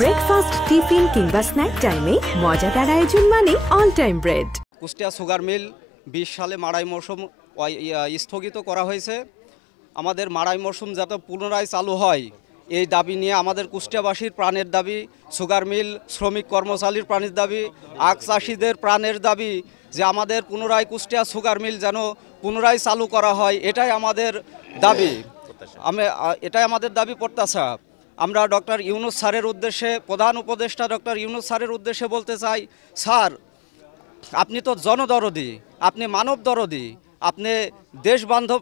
Breakfast, tiffin কিংবা snack টাইমে মজাদার আয়োজন মানে all time bread. Kushtia sugar mill 20 সালে মাড়াই মৌসুম স্থগিত করা হয়েছে। আমাদের মাড়াই মৌসুম যাতে পুনরায় চালু হয় এই দাবি নিয়ে আমাদের কুষ্টিয়াবাসীর প্রাণের দাবি, সুগার মিল শ্রমিক কর্মচারীর প্রাণের দাবি, আখ চাষিদের প্রাণের দাবি যে আমাদের পুনরায় কুষ্টিয়া সুগার মিল যেন পুনরায় চালু করা হয়, এটাই আমাদের দাবি। এটাই আমাদের দাবি প্রত্যাশা। আমরা ডক্টর ইউনূস স্যারের উদ্দেশ্যে, প্রধান উপদেষ্টা ডক্টর ইউনূস স্যারের উদ্দেশ্যে বলতে চাই, স্যার আপনি তো জনদরদি, আপনি মানব দরদি, আপনি দেশবান্ধব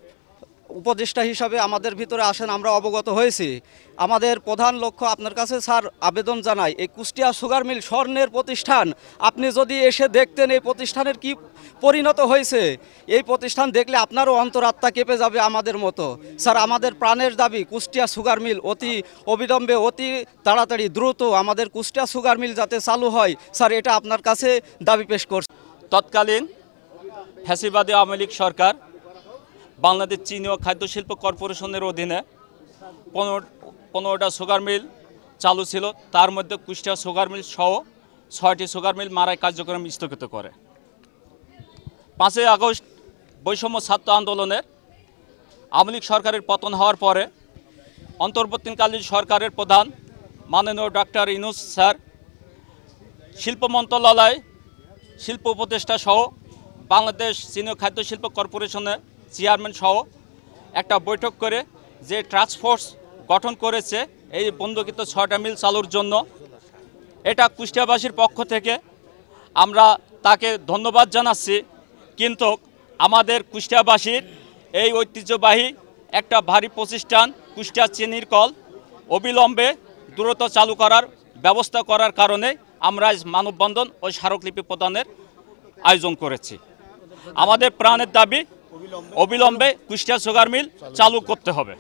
উপদেষ্টা হিসাবে আমাদের ভিতরে আসেন, আমরা অবগত হয়েছি। আমাদের প্রধান লক্ষ্য আপনার কাছে স্যার আবেদন জানাই, এই কুষ্টিয়া সুগার মিল স্বর্ণের প্রতিষ্ঠান, আপনি যদি এসে দেখতেন এই প্রতিষ্ঠানের কি পরিণত হয়েছে, এই প্রতিষ্ঠান দেখলে আপনারও অন্তরাত্মা কেঁপে যাবে আমাদের মতো। স্যার আমাদের প্রাণের দাবি কুষ্টিয়া সুগার মিল অতি অবিলম্বে, অতি তাড়াতাড়ি দ্রুত আমাদের কুষ্টিয়া সুগার মিল যাতে চালু হয়, স্যার এটা আপনার কাছে দাবি পেশ করছে। তৎকালীন ফ্যাসিবাদী আওয়ামী লীগ সরকার বাংলাদেশ চিনি ও খাদ্য শিল্প কর্পোরেশনের অধীনে 15টা সুগার মিল চালু ছিল। তার মধ্যে কুষ্টিয়া সুগার মিল সহ 6টি সুগার মিল মারাই কার্যক্রম স্থগিত করে। 5ই আগস্ট বৈষম্য ছাত্র আন্দোলনের আওয়ামী লীগ সরকারের পতন হওয়ার পরে অন্তর্বর্তীকালীন সরকারের প্রধান মাননীয় ডক্টর ইউনূস স্যার শিল্প মন্ত্রণালয়, শিল্প উপদেষ্টা সহ বাংলাদেশ চিনি ও খাদ্য শিল্প কর্পোরেশনের চেয়ারম্যান সহ একটা বৈঠক করে যে টাস্কফোর্স গঠন করেছে এই বন্ধকিত 6টা মিল চালুর জন্য, এটা কুষ্টিয়াবাসীর পক্ষ থেকে আমরা তাকে ধন্যবাদ জানাচ্ছি। কিন্তু আমাদের কুষ্টিয়াবাসীর এই ঐতিহ্যবাহী একটা ভারী প্রতিষ্ঠান কুষ্টিয়া চিনির কল অবিলম্বে দ্রুত চালু করার ব্যবস্থা করার কারণে আমরা মানববন্ধন ও স্মারকলিপি প্রদানের আয়োজন করেছি। আমাদের প্রাণের দাবি অবিলম্বে কুষ্টিয়া সুগার মিল চালু করতে হবে।